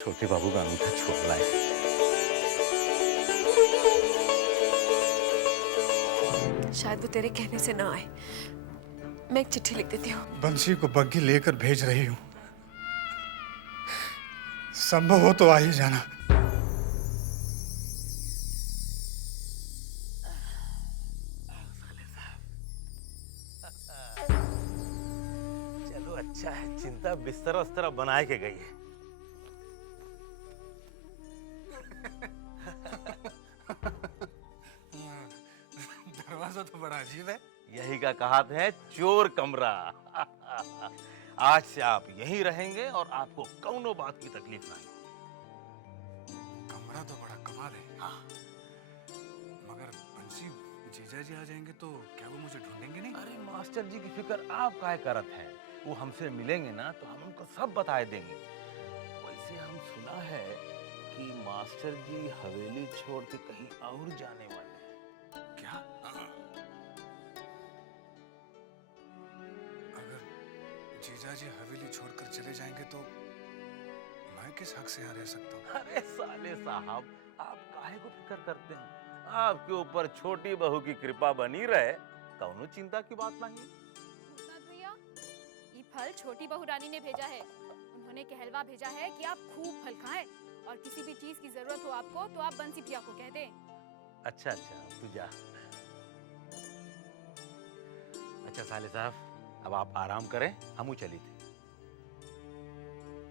छोटे बाबू का अंगूठा छुआ लाए। शायद वो तेरे कहने से ना आए। मैं एक चिट्ठी लिख देती हूँ। बंसी को बग्घी लेकर भेज रही हूँ। संभव हो तो आ ही जाना। चलो अच्छा है, चिंता बिस्तर वस्तर बनाए के गई है। दरवाजा तो बड़ा अजीब है। यही का कहावत है, चोर कमरा। आज से आप यहीं रहेंगे और आपको कौनो बात की तकलीफ नहीं। कमरा तो बड़ा कमाल है। हाँ। मगर बंसी जीजा जी आ जाएंगे तो क्या वो मुझे ढूंढेंगे नहीं? अरे मास्टर जी की फिक्र आप काहे करत हैं? वो हमसे मिलेंगे ना तो हम उनको सब बता देंगे। वैसे हम सुना है कि मास्टर जी हवेली छोड़ के कहीं और जाने वाले हैं। क्या? अगर जीजा जी हवेली छोड़कर चले जाएंगे तो मैं किस हक से यहाँ रह सकता हूँ? अरे साले साहब, आप काहे को फिक्र करते हैं? आपके ऊपर छोटी बहू की कृपा बनी रहे, कौनो चिंता की बात नहीं। भूतनाथ भैया, ये फल छोटी बहू रानी ने भेजा है। उन्होंने कहलवा भेजा है कि आप खूब फल खाएं और किसी भी चीज की जरूरत हो आपको तो आप बंसी पिया को कह दें। अच्छा अच्छा, तू जा। अच्छा साले साहब, अब आप आराम करें, हमू चली थी।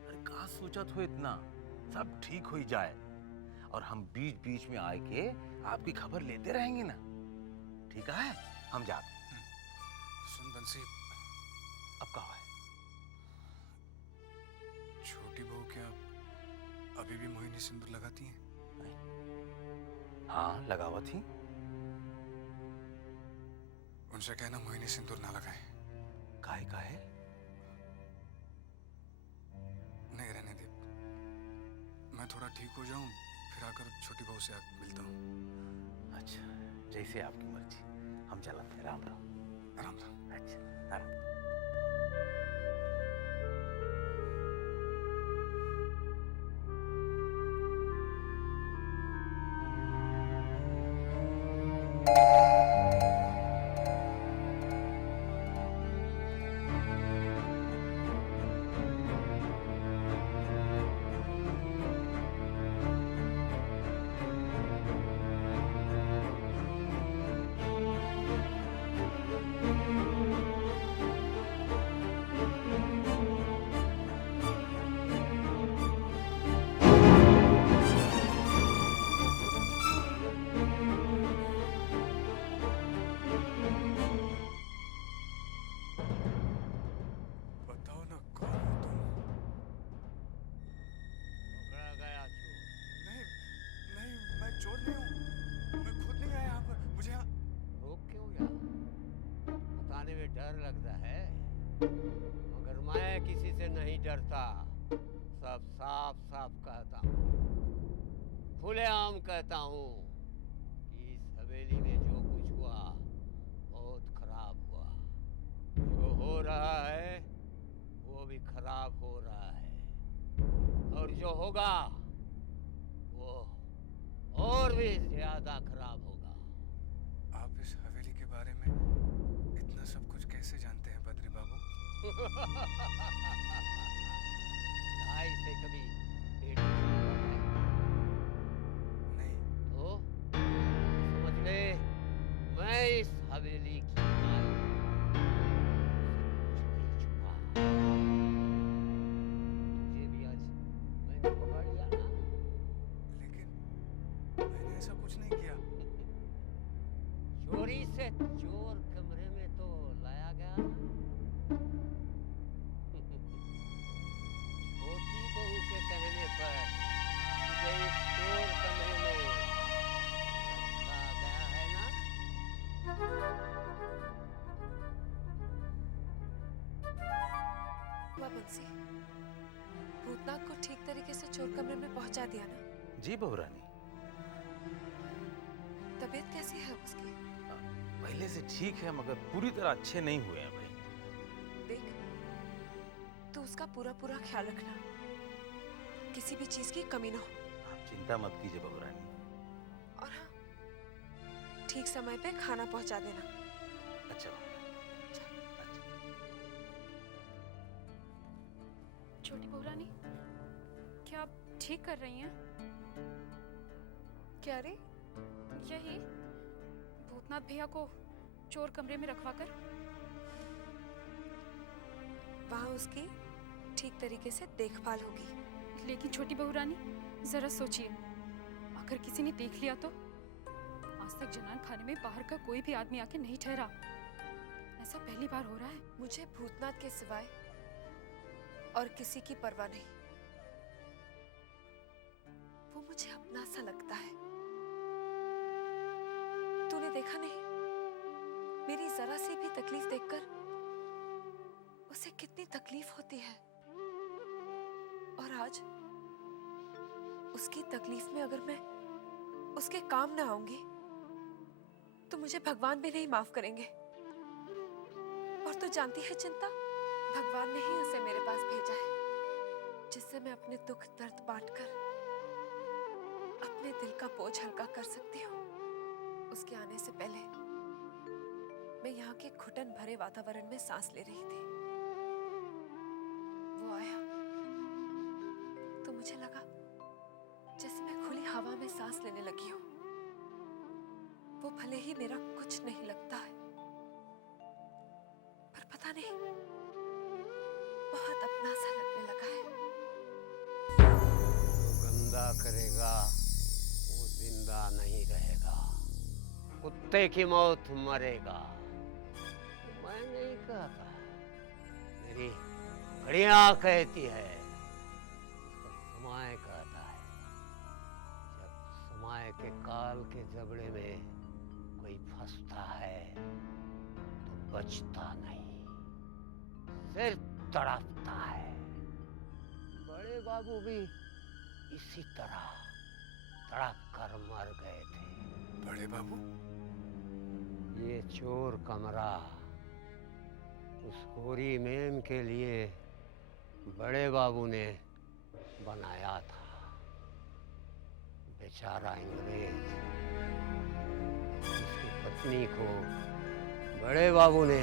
अरे कहाँ सोचत हो इतना? सब ठीक हो ही जाए और हम बीच बीच में आए के आपकी खबर लेते रहेंगे ना। ठीक है, हम जाते हैं। सुन बंसी, अब कहा है? छोटी बहू क्या अभी भी मोहिनी सिंदूर लगाती हैं? हाँ, लगावा थी। उनसे कहना मोहिनी सिंदूर ना लगाए। काहे काहे? नहीं, रहने दे। मैं थोड़ा ठीक हो जाऊं फिर आकर छोटी बहू से मिलता हूँ। अच्छा, जैसे आपकी मर्जी। हम चलते हैं। राम राम। आराम से। अच्छा, आराम। बताओ ना कौन हो तुम? पकड़ा गया चोर। नहीं, नहीं, मैं चोर नहीं हूँ। मैं खुद नहीं आया यहाँ पर। मुझे यहाँ रोक क्यों गया? बताने में डर लगता है, मगर मैं किसी से नहीं डरता। सब साफ साफ कहता हूँ, खुलेआम कहता हूँ कि इस हवेली में जो कुछ हुआ बहुत खराब हुआ। जो हो रहा है वो भी खराब हो रहा है और जो होगा वो और भी ज्यादा खराब होगा। आप इस हवेली के बारे में इतना सब कुछ कैसे जानते हैं बद्री बाबू? ढाई से कभी पेट है नहीं। तो समझ ले, मैं इस हवेली की मालिक हूं। सब कुछ नहीं छुपा। तुझे भी आज मैंने पकड़ लिया ना। लेकिन मैंने ऐसा कुछ नहीं किया। चोरी से चोर कमरे में तो लाया गया ना। छोटी बहू के कहने पर तुझे इस चोर कमरे में रखा गया है ना। हुआ बंसी, भूतनाथ को ठीक तरीके से चोर कमरे में पहुंचा दिया ना? जी बहू रानी, तबीयत कैसी है उसकी? पहले से ठीक है मगर पूरी तरह अच्छे नहीं हुए हैं भाई। देख, तू उसका पूरा पूरा ख्याल रखना। किसी भी चीज की कमी ना हो। आप चिंता मत कीजिए बहू रानी। और हाँ, ठीक समय पे खाना पहुंचा देना। अच्छा बहू रानी, अच्छा। छोटी बहू रानी, क्या आप ठीक कर रही हैं? क्या रे? यही भूतनाथ भैया को चोर कमरे में रखवा कर। वहां उसकी ठीक तरीके से देखभाल होगी। लेकिन छोटी बहू रानी, जरा सोचिए, अगर किसी ने देख लिया तो? आज तक जनान खाने में बाहर का कोई भी आदमी आके नहीं ठहरा। ऐसा पहली बार हो रहा है। मुझे भूतनाथ के सिवाय और किसी की परवाह नहीं। वो मुझे अपना सा लगता है। तूने देखा नहीं, मेरी जरा सी भी तकलीफ देखकर उसे कितनी तकलीफ होती है। और आज उसकी तकलीफ में अगर मैं उसके काम ना आऊंगी तो मुझे भगवान भी नहीं माफ करेंगे। और तू जानती है चिंता, भगवान ने ही उसे मेरे पास भेजा है, जिससे मैं अपने दुख दर्द बांटकर अपने दिल का बोझ हल्का कर सकती हूँ। उसके आने से पहले मैं यहाँ के घुटन भरे वातावरण में सांस ले रही थी। वो आया तो मुझे लगा जैसे मैं खुली हवा में सांस लेने लगी हूँ। वो भले ही मेरा कुछ नहीं लगता है, पर पता नहीं बहुत अपना सा लगने लगा है। जो गंदा करेगा वो जिंदा नहीं रहेगा, कुत्ते की मौत मरेगा। मैं नहीं कहता, मेरी घड़ियां कहती है, इसका समय कहता है। जब समय के काल के जबड़े में कोई फंसता है तो बचता नहीं, सिर्फ तड़पता है। बड़े बाबू भी इसी तरह तड़प कर मर गए थे। बड़े बाबू? ये चोर कमरा उस गोरी मेम के लिए बड़े बाबू ने बनाया था। बेचारा अंग्रेज, उसकी पत्नी को बड़े बाबू ने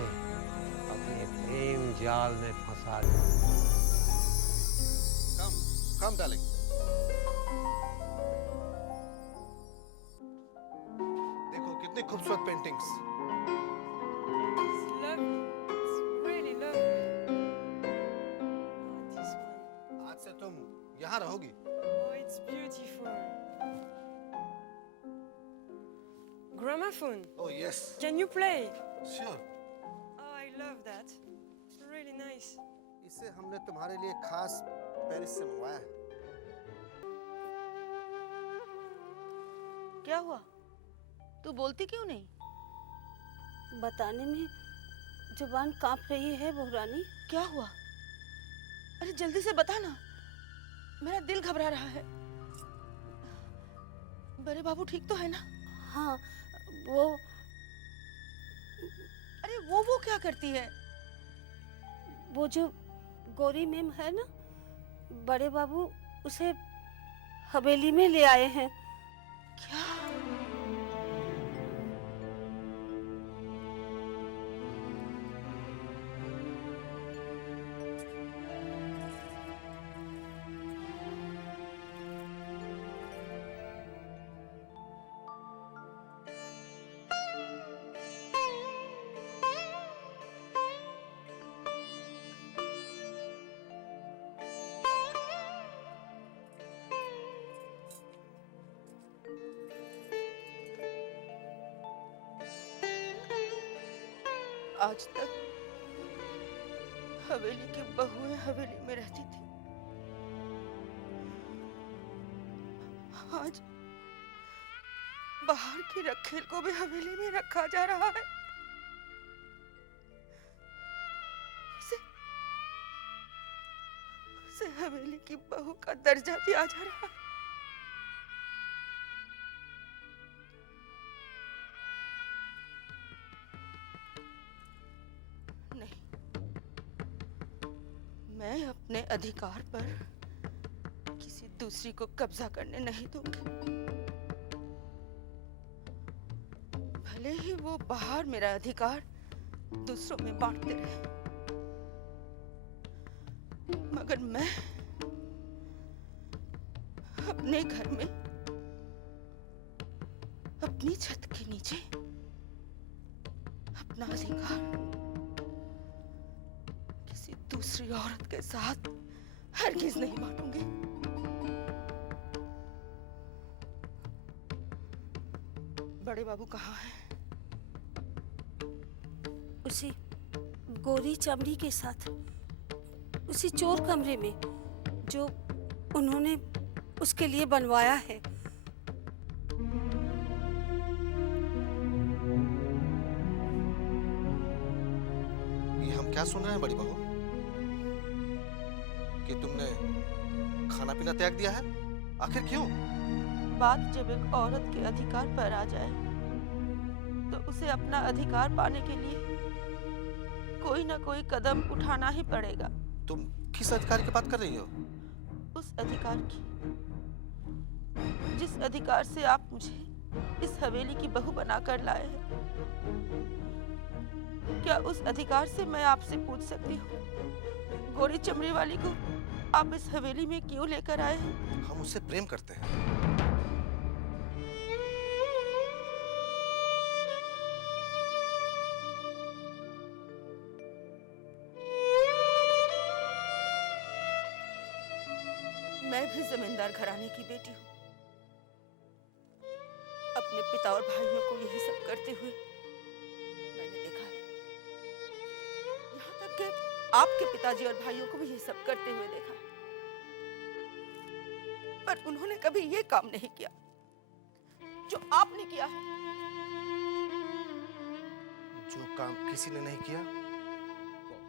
अपने प्रेम जाल में फंसा दिया। Come, darling. देखो कितनी खूबसूरत paintings. It's lovely. It's really lovely. This one. आज से तुम यहाँ रहोगी। Oh, it's beautiful. Gramophone. Oh yes, Can you play? sure. Oh, I love that. Really nice. इसे हमने तुम्हारे लिए खास पेरिस से मंगवाया है। क्या हुआ? तू बोलती क्यों नहीं? बताने में जुबान कांप रही है बहुरानी। क्या हुआ? अरे जल्दी से बता ना, मेरा दिल घबरा रहा है। बड़े बाबू ठीक तो है ना? हाँ, वो अरे वो क्या करती है? वो जो गौरी मैम है ना, बड़े बाबू उसे हवेली में ले आए हैं। क्या? आज तक हवेली की बहुएं हवेली में रहती थी, आज बाहर की रखेल को भी हवेली में रखा जा रहा है। उसे हवेली की बहू का दर्जा दिया जा रहा है। नहीं, मैं अपने अधिकार पर किसी दूसरी को कब्जा करने नहीं दूंगी। भले ही वो बाहर मेरा अधिकार दूसरों में बांटते रहे, मगर मैं अपने घर में अपनी छत के नीचे अपना अधिकार किसी दूसरी औरत के साथ हरगिज नहीं बांटूंगी। बड़े बाबू कहाँ हैं? उसी गोरी चमड़ी के साथ उसी चोर कमरे में जो उन्होंने उसके लिए बनवाया है। ये हम क्या सुन रहे हैं बड़ी बहू? कि तुमने खाना पीना त्याग दिया है? आखिर क्यों? बात जब एक औरत के अधिकार पर आ जाए तो उसे अपना अधिकार पाने के लिए कोई ना कोई कदम उठाना ही पड़ेगा। तुम किस अधिकार की बात कर रही हो? उस अधिकार की जिस अधिकार से आप मुझे इस हवेली की बहू बनाकर लाए हैं। क्या उस अधिकार से मैं आपसे पूछ सकती हूँ, गोरी चमड़ी वाली को आप इस हवेली में क्यों लेकर आए हैं? हम उससे प्रेम करते हैं। मैं भी जमींदार घराने की बेटी हूँ। अपने पिता और भाइयों को यही सब करते हुए मैंने देखा है। यहाँ तक कि आपके पिताजी और भाइयों को भी ये सब करते हुए देखा है। पर उन्होंने कभी ये काम नहीं किया जो आपने किया है। जो काम किसी ने नहीं किया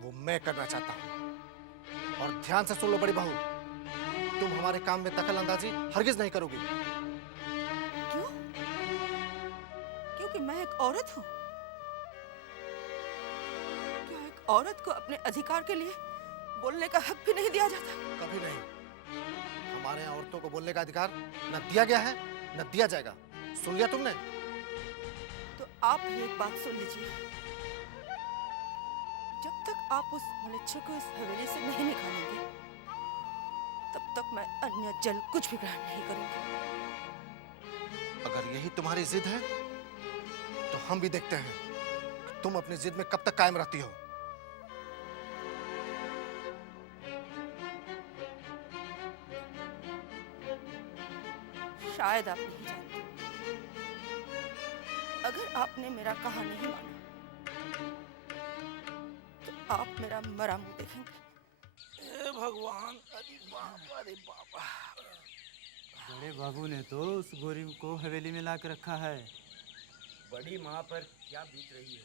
वो मैं करना चाहता हूँ। और ध्यान से सुन लो बड़ी बहू, तुम हमारे काम में दखल अंदाजी हरगिज नहीं करोगी। क्यों? क्योंकि मैं एक औरत हूँ। क्या एक औरत को अपने अधिकार के लिए बोलने का हक भी नहीं दिया जाता? कभी नहीं। हमारे यहाँ औरतों को बोलने का अधिकार न दिया गया है न दिया जाएगा। सुन लिया तुमने? तो आप भी एक बात सुन लीजिए। जब तक आप उस मनुष्य को इस हवेली से नहीं निकालेंगे तब तक मैं अन्य जल कुछ भी ग्रहण नहीं करूंगी। अगर यही तुम्हारी जिद है तो हम भी देखते हैं कि तुम अपनी जिद में कब तक कायम रहती हो। शायद आप नहीं जानते। अगर आपने मेरा कहा नहीं माना तो आप मेरा मरा मुंह देखेंगे। भगवान, अरे बाबा, अरे बाबा। बड़े बाबू ने तो उस गोरी को हवेली में ला के रखा है। बड़ी माँ पर क्या बीत रही है?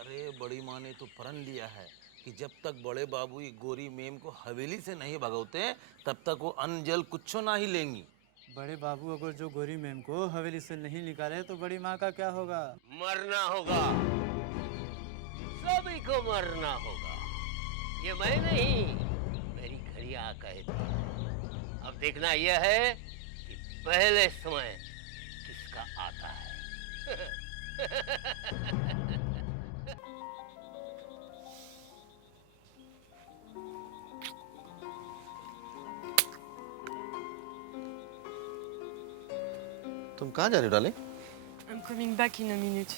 अरे बड़ी माँ ने तो प्रण लिया है कि जब तक बड़े बाबू ये गोरी मेम को हवेली से नहीं भगाते तब तक वो अन्न जल कुछ ना ही लेंगी। बड़े बाबू अगर जो गोरी मैम को हवेली से नहीं निकाले तो बड़ी माँ का क्या होगा? मरना होगा, सभी को मरना होगा। ये मैं नहीं, मेरी घड़ियां कहती। अब देखना यह है कि पहले समय किसका आता है। तुम कहाँ जा रही हो darling? I'm coming back in a minute.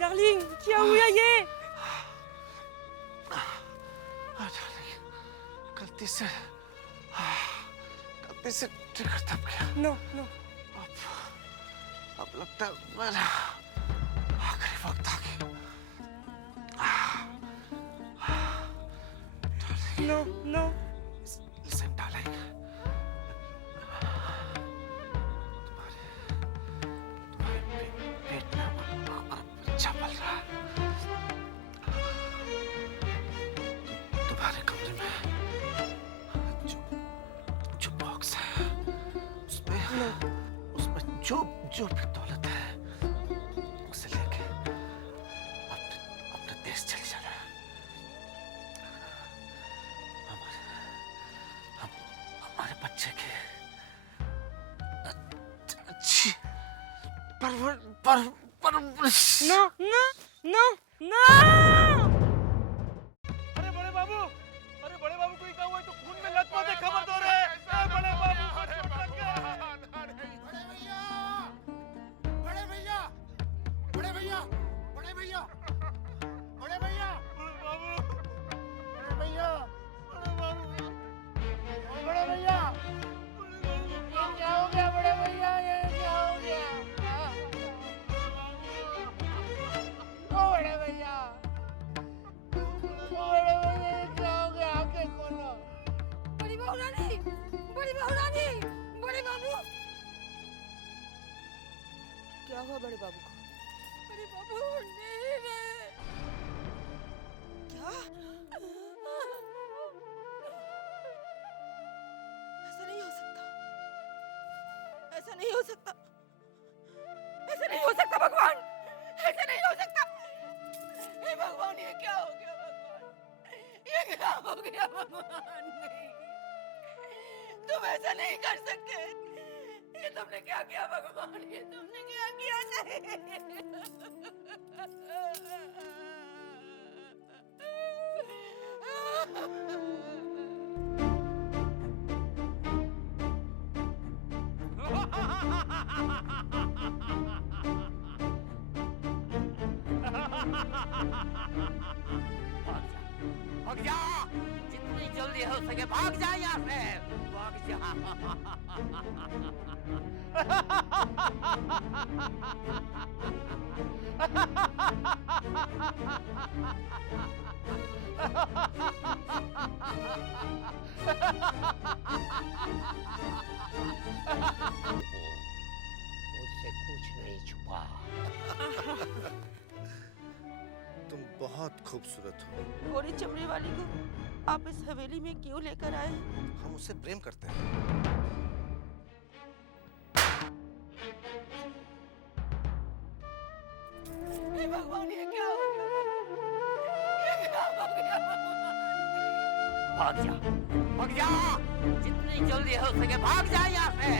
Darling, क्या हुआ ये? गलती से ट्रिगर दब गया। No, no. अब लगता है मेरा आखिरी वक्त आ गया। No, no. Listen, darling. तुम्हारे पेट में बच्चा पल रहा है। तुम्हारे कमरे में जो जो बॉक्स है उसमें उसमें जो जो भी दौलत है उसे लेके अपने अपने देश चले जाना है। हमारे बच्चे की अच्छी परवरिश। No, no, no, no! अरे बड़े बाबू कोई क्या हुआ? तो खून में लथपथ है, खबर दो रे। बड़े बाबू को चोट लग गया। बड़े भैया बड़े भैया बड़े भैया बड़े भैया बाबू बड़े भैया बड़े भैया क्या हो गया बड़े भैया? ये क्या हो गया? ओ बड़े भैया क्या हो गया? आंखें खोलो। बड़ी बहू रानी, बड़ी बहू रानी, बड़े बाबू। क्या हुआ बड़े बाबू को? बड़े बाबू नहीं रहे। क्या? ऐसा नहीं हो सकता, ऐसा नहीं हो सकता, ऐसा नहीं हो सकता भगवान, ऐसा नहीं हो सकता। हे भगवान, ये क्या हो गया भगवान? ये क्या हो गया भगवान? नहीं, तुम ऐसा नहीं कर सकते। ये तुमने क्या किया भगवान? ये तुमने क्या किया? भाग जा, जितनी जल्दी हो सके भाग जा यहाँ से, भाग जा। मुझसे कुछ नहीं छुपा। तुम बहुत खूबसूरत हो। गोरी चमड़ी वाली को आप इस हवेली में क्यों लेकर आए? हम उससे प्रेम करते हैं। हे भगवान, ये क्या हो गया? ये क्या हो गया भगवान? भाग जा, भाग जा, जितनी जल्दी हो सके भाग जा यहाँ से।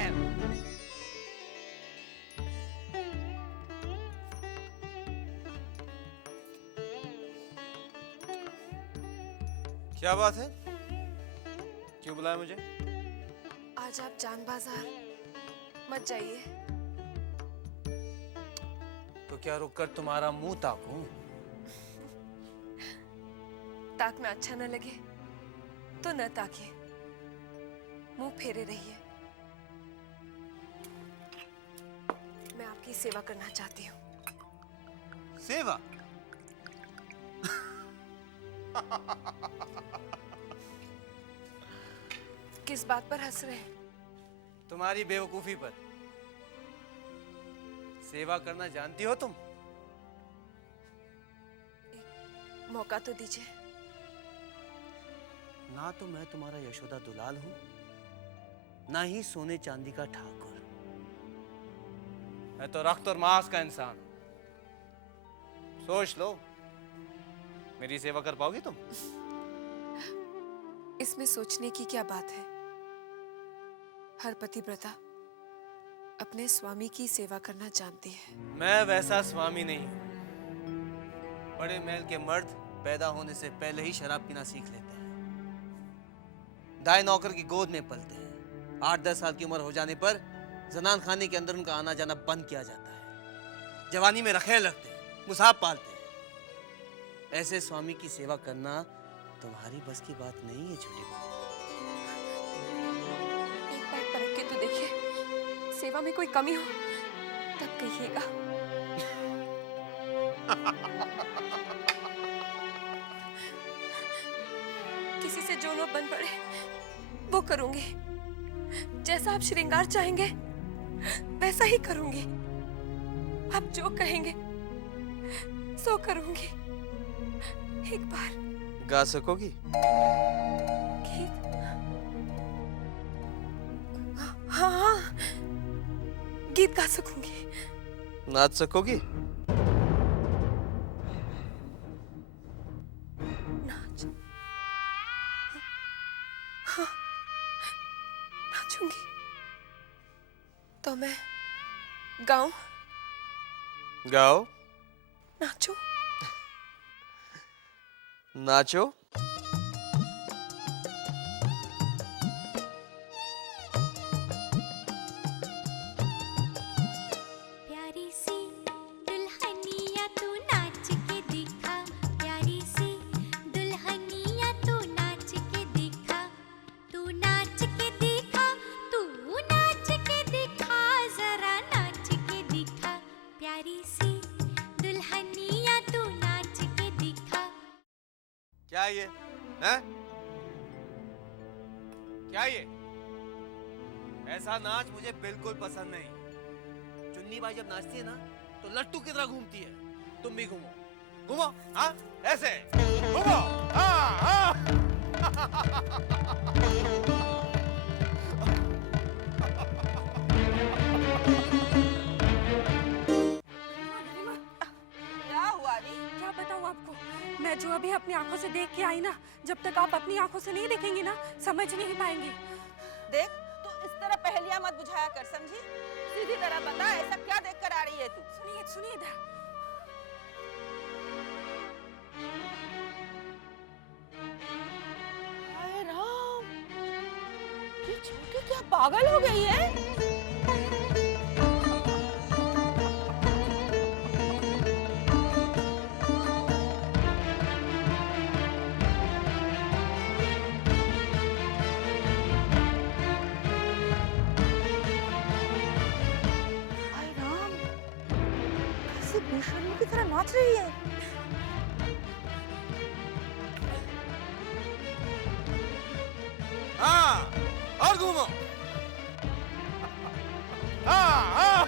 क्या बात है? क्यों बुलाया मुझे? आज आप जान बाजार मत जाइए। तो क्या रुककर तुम्हारा मुंह ताकूं? ताकना अच्छा न लगे तो न ताकिए, मुंह फेरे रहिए। मैं आपकी सेवा करना चाहती हूँ। सेवा? किस बात पर हंस रहे हैं? तुम्हारी बेवकूफी पर। सेवा करना जानती हो तुम? एक मौका तो दीजिए। ना तो मैं तुम्हारा यशोदा दुलाल हूं, ना ही सोने चांदी का ठाकुर। मैं तो रक्त और मांस का इंसान हूं। सोच लो, मेरी सेवा कर पाओगी तुम? इसमें सोचने की क्या बात है? हर पतिव्रता अपने स्वामी की सेवा करना जानती है। मैं वैसा स्वामी नहीं हूं। बड़े महल के मर्द पैदा होने से पहले ही शराब पीना सीख लेते हैं, दाई नौकर की गोद में पलते हैं। 8-10 साल की उम्र हो जाने पर जनान खाने के अंदर उनका आना जाना बंद किया जाता है। जवानी में रखेल लगते हैं, मुसाब पालते हैं। ऐसे स्वामी की सेवा करना तुम्हारी बस की बात नहीं है छोटी बहू। एक बार परख के तो देखिए, सेवा में कोई कमी हो तब कहिएगा। किसी से जो न बन पड़े वो करूंगी। जैसा आप श्रृंगार चाहेंगे वैसा ही करूंगी। आप जो कहेंगे सो करूंगी। एक बार गा सकोगी? गीत? हाँ हाँ, गीत गा सकूंगी। नाच सकोगी? नाच? हाँ, नाचूंगी। तो मैं गाऊं? गाओ। नाचूं? नाचो। प्यारी सी दुल्हनिया तू नाच के दिखा, प्यारी सी दुल्हनिया तू नाच के दिखा, तू नाच के दिखा, तू नाच के दिखा, जरा नाच के दिखा, प्यारी सी दुल्हनिया तू नाच के दिखा। क्या ये हैं? क्या ये? ऐसा नाच मुझे बिल्कुल पसंद नहीं। चुन्नी बाई जब नाचती है ना तो लट्टू की तरह घूमती है। तुम भी घूमो, घूमो, हाँ ऐसे घूमो, हाँ हाँ। क्या हुआ री? क्या बताऊँ आपको, मैं जो अभी अपनी आंखों से देख के आई ना, जब तक आप अपनी आंखों से नहीं देखेंगी ना, समझ नहीं पाएंगी। देख, तू इस तरह पहेलियां मत बुझाया कर, समझी? सीधी तरह बता, ऐसा क्या देख कर आ रही है तू? सुनिए सुनिए इधर। हाय राम, ये छोटी क्या पागल हो गई है? हाय राम, कैसे बेशर्मी की तरह नाच रही है। हाँ और घूमो, हाँ हाँ।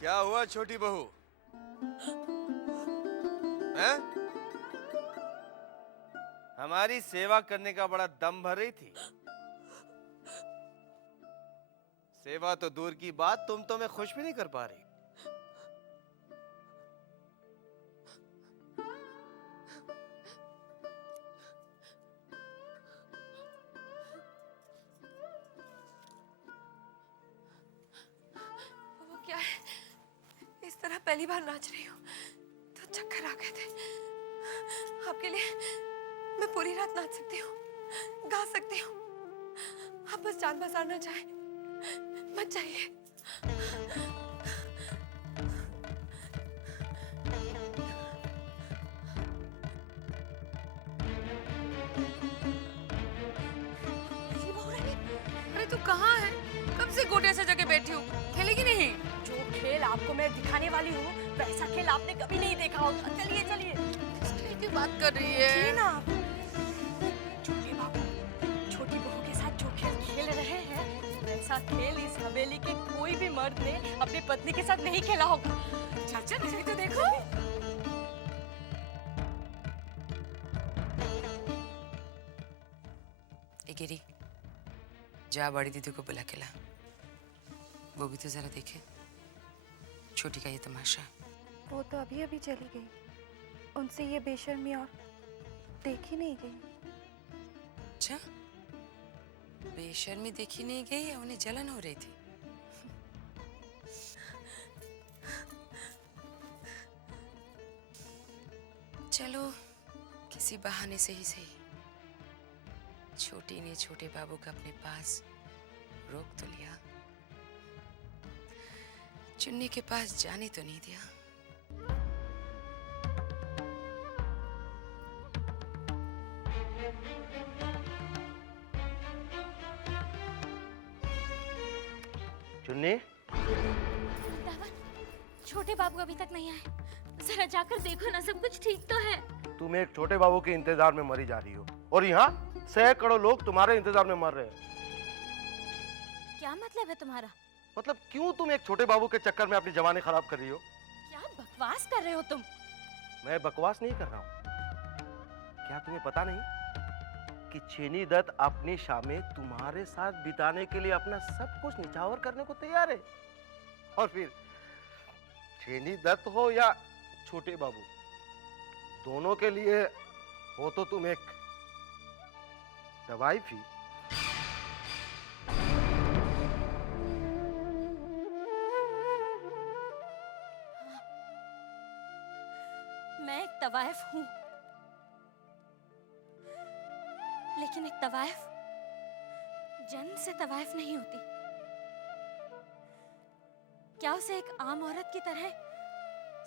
क्या हुआ छोटी बहू? हैं? हमारी सेवा करने का बड़ा दम भर रही थी। सेवा तो दूर की बात, तुम तो मैं खुश भी नहीं कर पा रही। वो क्या है, इस तरह पहली बार नाच रही हूँ तो चक्कर आ गए थे। आपके लिए मैं पूरी रात नाच सकती हूँ, गा सकती हूँ। आप बस जान बाजार ना जाए, मत जाइए। अरे तू कहाँ है? कब से गोटिया से जगह बैठी हूँ, खेलेगी नहीं? जो खेल आपको मैं दिखाने वाली हूँ, वैसा खेल आपने कभी नहीं देखा होगा। चलिए चलिए। की बात कर रही है? चलिए ना आप। छोटे बाबू, छोटी बहू के साथ जो खेल खेल रहे हैं, वैसा खेल इस हवेली के कोई भी मर्द ने अपनी पत्नी के साथ नहीं खेला होगा। चाचा मुझे तो देखो। गिरी, जा बड़ी दीदी को बुला के ला, वो भी तो जरा देखे छोटी का ये तमाशा। वो तो अभी अभी चली गई, उनसे ये बेशर्मी और देख ही नहीं गई। अच्छा, बेशर्मी देखी नहीं गई या उन्हें जलन हो रही थी? चलो किसी बहाने से ही सही छोटी ने छोटे बाबू का अपने पास रोक तो लिया, चुन्नी के पास जाने तो नहीं दिया। चुन्नी, वृंदावन, छोटे बाबू अभी तक नहीं आए, जरा जाकर देखो ना, सब कुछ ठीक तो है? तुम एक छोटे बाबू के इंतजार में मरी जा रही हो और यहाँ सैकड़ों लोग तुम्हारे इंतजार में मर रहे हैं। क्या मतलब है तुम्हारा? मतलब क्यों तुम एक छोटे बाबू के चक्कर में अपनी जवानी खराब कर रही हो? क्या बकवास कर रहे हो तुम? मैं बकवास नहीं कर रहा हूँ। क्या तुम्हें पता नहीं कि चेनी दत्त अपनी शामें तुम्हारे साथ बिताने के लिए अपना सब कुछ निछावर करने को तैयार है? और फिर चेनी दत्त हो या छोटे बाबू, दोनों के लिए हो तो तुम एक दवाई भी। मैं एक तवायफ हूँ, लेकिन एक तवायफ जन्म से तवायफ नहीं होती। क्या उसे एक आम औरत की तरह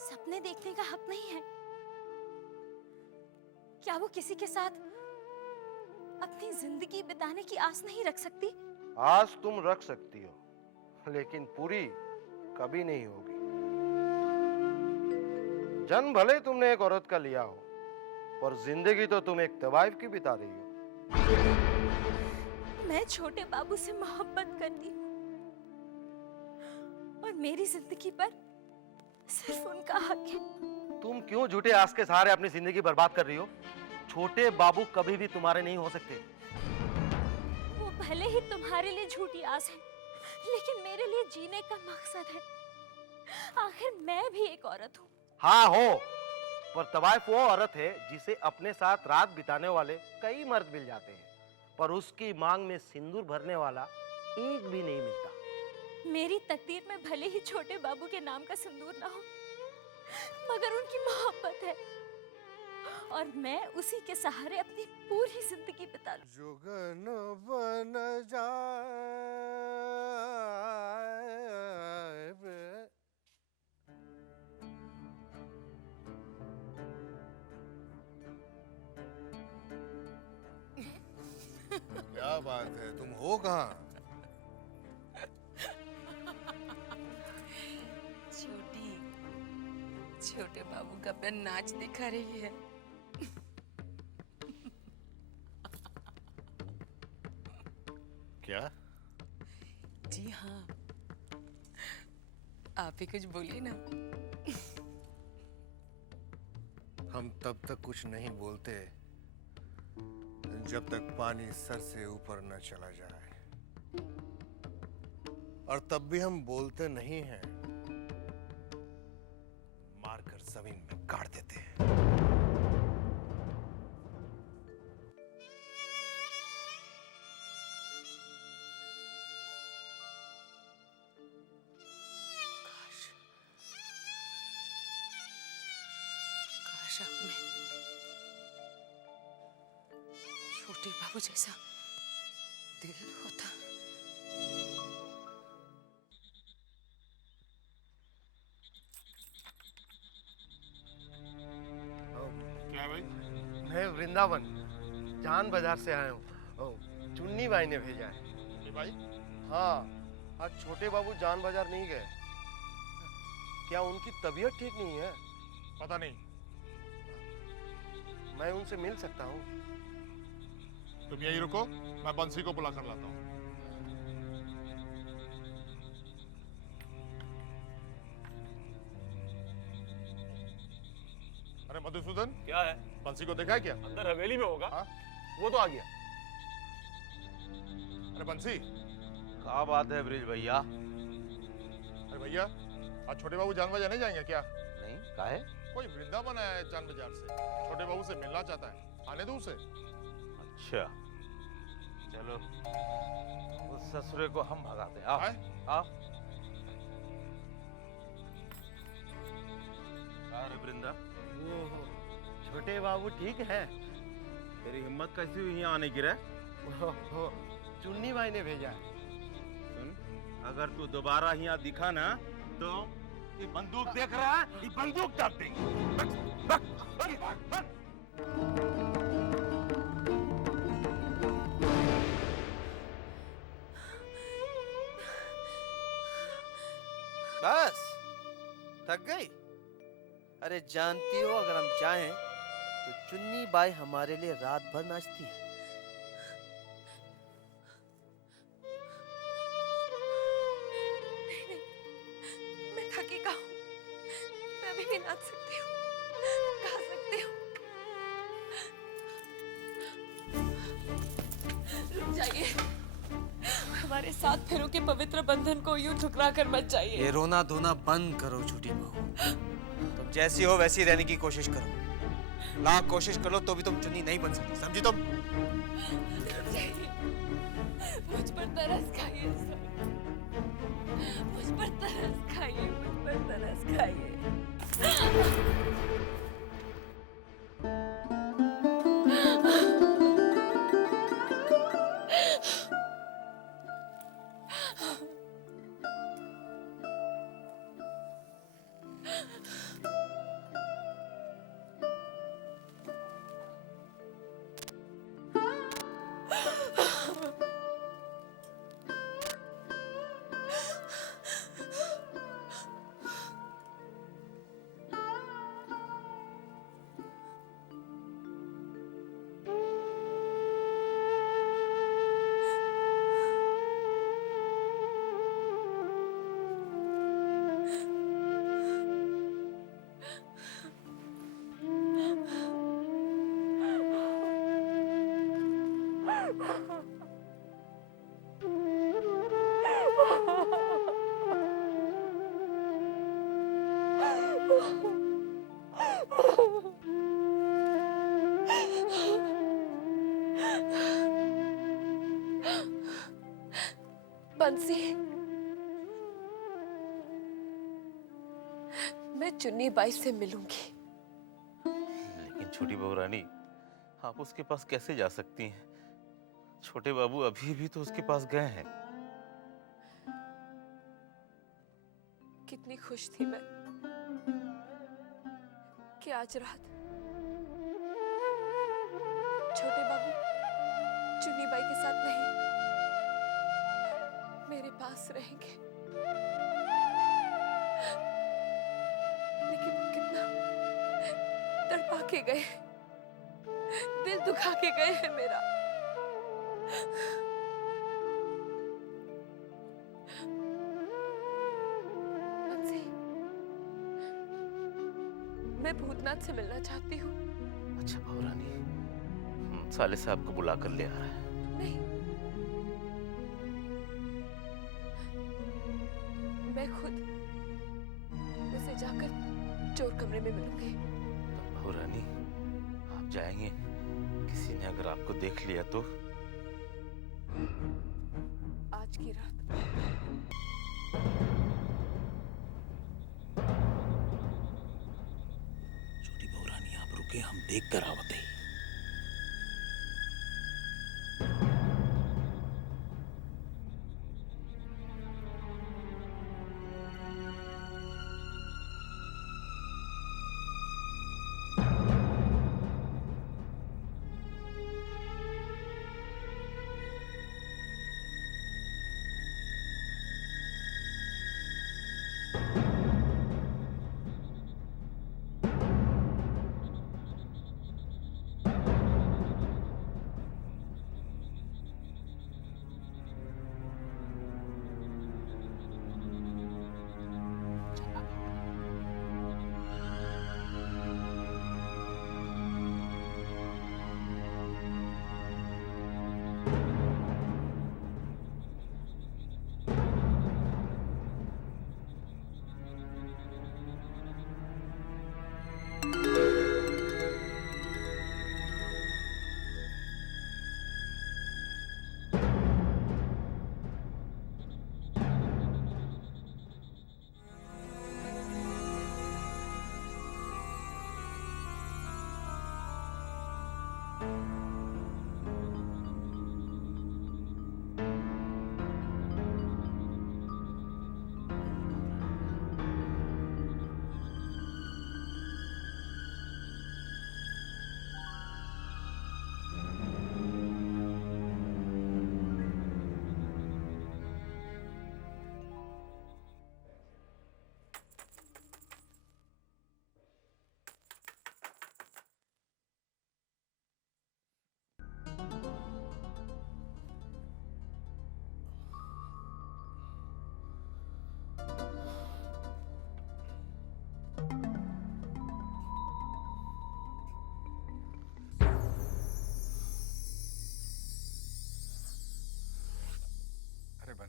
सपने देखने का हक नहीं है? क्या वो किसी के साथ अपनी जिंदगी बिताने की आस नहीं रख सकती? आस तुम रख सकती हो, लेकिन पूरी कभी नहीं होगी। जन्म भले तुमने एक औरत का लिया हो, पर जिंदगी तो तुम एक तवाइफ की बिता रही हो। मैं छोटे बाबू से मोहब्बत करती हूँ और मेरी जिंदगी पर सिर्फ उनका हक है। तुम क्यों झूठे आस के सहारे अपनी जिंदगी बर्बाद कर रही हो? छोटे बाबू कभी भी तुम्हारे नहीं हो सकते। वो भले ही तुम्हारे लिए झूठी आस है, लेकिन मेरे लिए जीने का मकसद है। आखिर मैं भी एक औरत हूँ। हाँ हो, पर तवाइफ वो औरत है जिसे अपने साथ रात बिताने वाले कई मर्द मिल जाते हैं, पर उसकी मांग में सिंदूर भरने वाला एक भी नहीं मिलता। मेरी तकदीर में भले ही छोटे बाबू के नाम का सिंदूर ना हो, मगर उनकी मोहब्बत है और मैं उसी के सहारे अपनी पूरी जिंदगी बिता लूं। जुगन बन जाए। क्या बात है, तुम हो कहाँ? छोटे बाबू का अपना नाच दिखा रही है। क्या? जी हाँ, आप ही कुछ बोलिए ना। हम तब तक कुछ नहीं बोलते जब तक पानी सर से ऊपर न चला जाए, और तब भी हम बोलते नहीं हैं, मारकर जमीन में गाड़ देते हैं। काश आप में छोटे बाबू जैसा दिल होता। क्या भाई? मैं वृंदावन जान बाजार से आया हूँ। चुन्नी भाई ने भेजा है। भाई? हाँ, आज छोटे बाबू जान बाजार नहीं गए। क्या उनकी तबीयत ठीक नहीं है? पता नहीं। मैं उनसे मिल सकता हूँ? तुम यहीं रुको, मैं बंसी को बुला कर लाता हूँ। अरे मधुसूदन, क्या है? बंसी को देखा है क्या? अंदर हवेली में होगा। हाँ? वो तो आ गया। अरे बंसी। क्या बात है ब्रिज भैया? अरे भैया, आज छोटे बाबू जान बाजार नहीं जाएंगे क्या? नहीं, क्या है? कोई वृंदावन आया है जान बाजार से, छोटे बाबू से मिलना चाहता है, आने दो उसे। अच्छा, चलो उस ससुरे को हम भगाते हैं। आओ, आओ। अरे वृंदा, छोटे बाबू ठीक है? तेरी हिम्मत कैसी हुई यहाँ आने की रे? चुन्नी भाई ने भेजा है। सुन, अगर तू दोबारा यहाँ दिखा ना तो ये बंदूक देख रहा है, ये बंदूक दाब देंगे। बस थक गई? अरे जानती हो, अगर हम चाहें तो चुन्नी बाई हमारे लिए रात भर नाचती है। नहीं, मैं थकी का हूँ। मैं अभी नहीं नाच सकती हूँ, गा सकती हूँ। रुक जाइए। हमारे 7 फेरों के पवित्र बंधन को यूं ठुकरा कर मत जाइए। ये रोना धोना बंद करो छोटी बहू। तुम जैसी हो वैसी रहने की कोशिश करो। लाख कोशिश कर लो तो भी तुम चुन्नी नहीं बन सकती, समझी तुम? रुक जाइए। मुझ पर तरस खाइए सर। मुझ पर तरस खाइए, मुझ पर तरस खाइए। बंसी, मैं चुन्नी बाई से मिलूंगी। लेकिन छोटी बहू रानी, आप उसके पास कैसे जा सकती हैं? छोटे बाबू अभी भी तो उसके पास गए हैं। कितनी खुश थी मैं कि आज रात छोटे बाबू चुन्नी बाई के साथ नहीं, मेरे पास रहेंगे। लेकिन वो कितना तड़पा के गए, दिल दुखा के गए हैं मेरा। बंसी, मैं भूतनाथ से मिलना चाहती हूँ। अच्छा बहू रानी, साले साहब को बुला कर ले आ रहा है। नहीं, मैं खुद उसे जाकर चोर कमरे में मिलूंगी। बहू रानी, आप जाएंगे, किसी ने अगर आपको देख लिया तो? आज की रात छोटी बहू रानी, आप रुके, हम देख कर आवते हैं।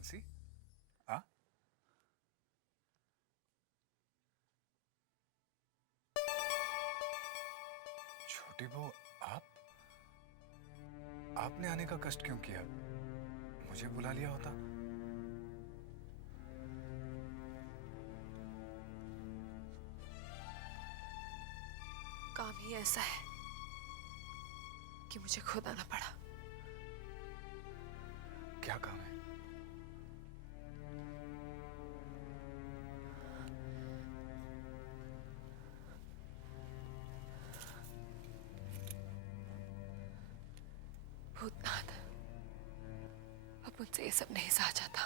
बंसी आ छोटी बहू, आपने आने का कष्ट क्यों किया? मुझे बुला लिया होता। काम ही ऐसा है कि मुझे खुद आना पड़ा। क्या काम है? भूतनाथ, अब मुझसे ये सब नहीं सहा जाता।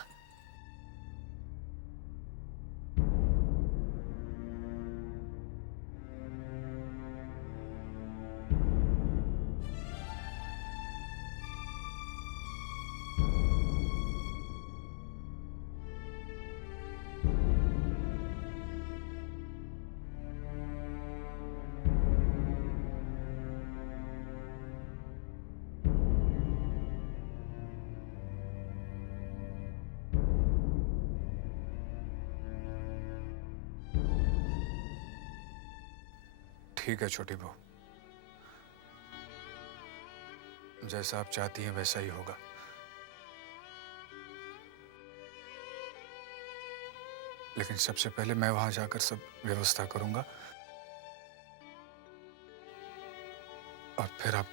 ठीक है छोटी बहू, जैसा आप चाहती हैं वैसा ही होगा। लेकिन सबसे पहले मैं वहां जाकर सब व्यवस्था करूंगा और फिर आपको